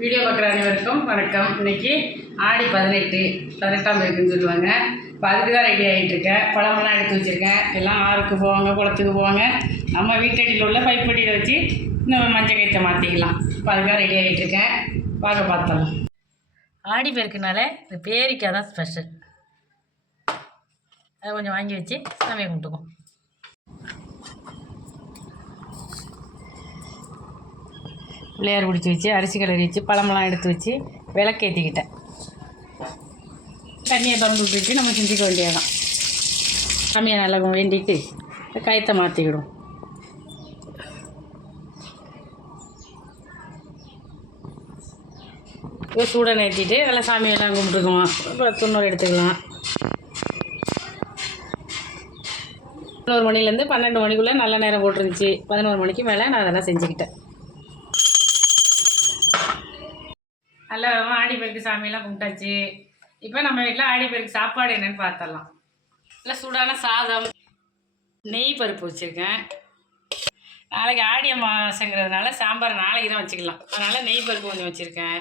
Video பார்க்குற அனைவருக்கும் வணக்கம். இன்றைக்கி ஆடி 18ஆம் இருக்குன்னு சொல்லுவாங்க. இப்போ அதுக்கு தான் ரெடி ஆகிட்டு இருக்கேன். பழமெல்லாம் எடுத்து வச்சுருக்கேன். எல்லாம் ஆறுக்கு போவாங்க, குளத்துக்கு போவாங்க. நம்ம வீட்டடியில் உள்ள பைப்படியில் வச்சு நம்ம மஞ்சள் கயிற்றை மாற்றிக்கலாம். இப்போ அதுக்காக ரெடி ஆகிட்டு இருக்கேன். வாங்க பார்த்தலாம். ஆடி பெருக்குனால இந்த பேரிக்காய் தான் ஸ்பெஷல். அதை கொஞ்சம் வாங்கி வச்சு சாமியை கும்பிட்டுக்குவோம். பிள்ளையார் பிடிச்சி வச்சு அரிசி கிளறி வச்சு பழமெல்லாம் எடுத்து வச்சு விளக்கேற்றிக்கிட்டேன். தண்ணியை திறந்து விட்டுட்டு நம்ம செஞ்சுக்க வேண்டியதான். சாமியை நல்லா வேண்டிட்டு கயிற்றை மாற்றிக்கிடும். சூடை நிறுத்திட்டு நல்லா சாமியெல்லாம் கும்பிட்டுக்குவோம். அப்புறம் துண்ணூறு எடுத்துக்கலாம். 11 மணிலேருந்து 12 மணிக்குள்ளே நல்ல நேரம் போட்டுருந்துச்சு. 11 மணிக்கு மேலே நான் அதெல்லாம் செஞ்சுக்கிட்டேன். நல்ல விதமாக ஆடிப்பெருக்கு சாமியெல்லாம் கும்பிட்டாச்சு. இப்போ நம்ம வீட்டில் ஆடிப்பெருக்கு சாப்பாடு என்னென்னு பார்த்துடலாம். நல்லா சூடான சாதம், நெய் பருப்பு வச்சுருக்கேன். நாளைக்கு ஆடி அமாவாசைங்கிறதுனால சாம்பார் நாளைக்கு தான் வச்சுக்கலாம். அதனால் நெய் பருப்பு கொஞ்சம் வச்சுருக்கேன்.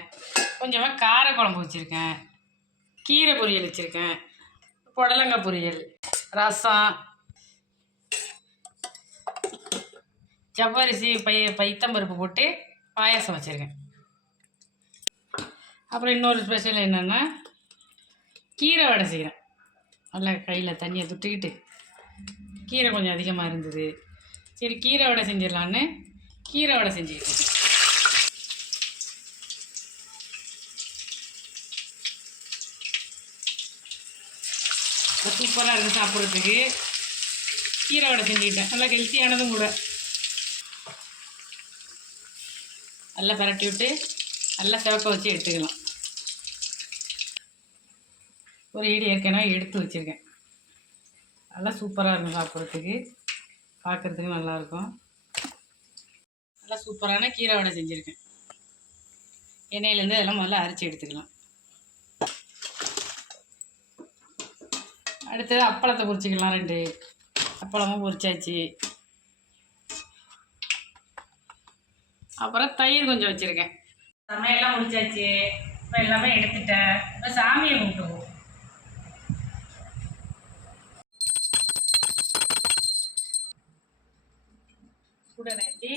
கொஞ்சமாக காரக்குழம்பு வச்சுருக்கேன். கீரை பொரியல் வச்சுருக்கேன். புடலங்காய் பொரியல், ரசம், ஜவ்வரிசி பைத்தம்பருப்பு போட்டு பாயாசம் வச்சுருக்கேன். அப்புறம் இன்னொரு ஸ்பெஷல் என்னென்னா கீரை வடை செய்கிறேன். நல்லா கையில் தண்ணியை துட்டுக்கிட்டு கீரை கொஞ்சம் அதிகமாக இருந்தது. சரி கீரை வடை செஞ்சிடலான்னு கீரை வடை செஞ்சுக்கிட்டேன். சூப்பராக இருக்குது சாப்பிட்றதுக்கு. கீரை வடை செஞ்சுக்கிட்டேன். நல்லா ஹெல்த்தியானதும் கூட. நல்லா பரட்டி விட்டு நல்லா சிவக்க வச்சு எடுத்துக்கலாம். ஒரு ஈடு ஏற்கனவே எடுத்து வச்சுருக்கேன். நல்லா சூப்பராக இருக்கும் சாப்பிட்றதுக்கு, பார்க்குறதுக்கு நல்லாயிருக்கும். நல்லா சூப்பரான கீரை வடை செஞ்சுருக்கேன். எண்ணெயிலேருந்து அதெல்லாம் முதல்ல அரைச்சி எடுத்துக்கலாம். அடுத்தது அப்பளத்தை பொரிச்சிக்கலாம். 2 அப்பளமும் பொரிச்சாச்சு. அப்புறம் தயிர் கொஞ்சம் வச்சுருக்கேன். சமையல்லாம் முடிச்சாச்சு. இப்போ எல்லாமே எடுத்துட்டேன். இப்போ சாமியை கும்பிட்டுவோம். சூட நேர்த்தி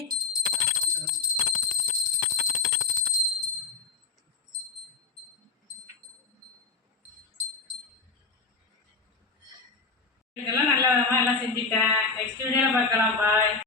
இதெல்லாம் நல்ல விதமாக எல்லாம் செஞ்சுட்டேன். நெக்ஸ்ட் வீடியோவில் பார்க்கலாம். பாய்.